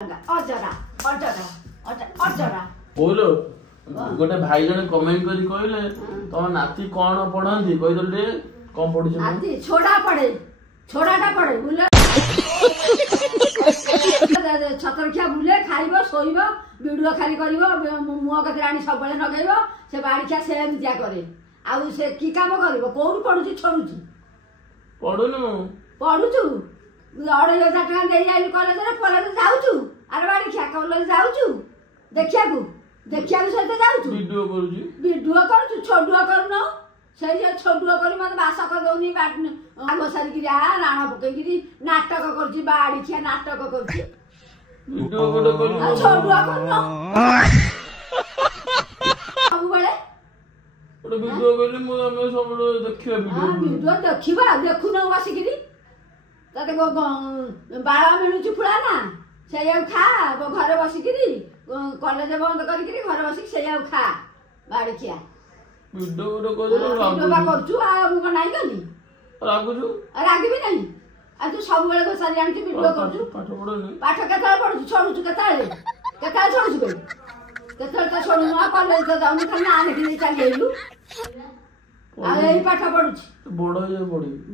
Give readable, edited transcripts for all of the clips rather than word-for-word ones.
अजरा अजरा अजरा बोलो गोटे भाई जने कमेंट करी कहले तो नाती कोन पढांती कहिदले कोन पढुछ नाती छोड़ा पड़े बुले छतरखिया बुले खाइबो सोइबो वीडियो खाली करिवो मुह कतराणी सब बेले नगैबो से बाड़ीखिया से एमितिया करे आउ से की काम करिवो कोन पढुची छोडुची पढुचु 2,500 टका दे आइलु कॉलेज जाउचु अरे बाड़ीखिया कॉलेज जाउचु देखिया सहित जाउचु वीडियो करूचु छोडुआ करूनो से छोडुआ करी मत बासा कर दउनी आगो सारी राणा पकईकरी नाटक करची बाड़ीखिया नाटक करची वीडियो करू छोडुआ करूनो सब बेले वीडियो कइले मु हम सब देखिया वीडियो देखिबा देखुनो बसिकरी तते गो बाळा मिलुची फुला ना से खा घरे बसिकरी कॉलेज बंद करिकरी घरे बसिक से खा बाड़ीखिया वीडियो कइले करछु आ मु नाही गनी रागबी नहीं आ तू सब बेले गोसारी आनी वीडियो करछु पाठ केता पढछु छोडछु केता छोडछु केता त छोडु न कॉलेज त जाउनी खाली आने कि चली आइलु आ एई पाठ पढछु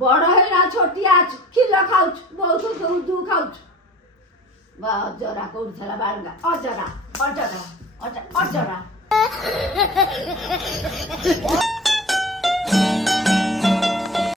बड़ है ना छोटिया खिला खाउछ बहुत दूध खाउछ अजरा कोउथला बाळगा अजरा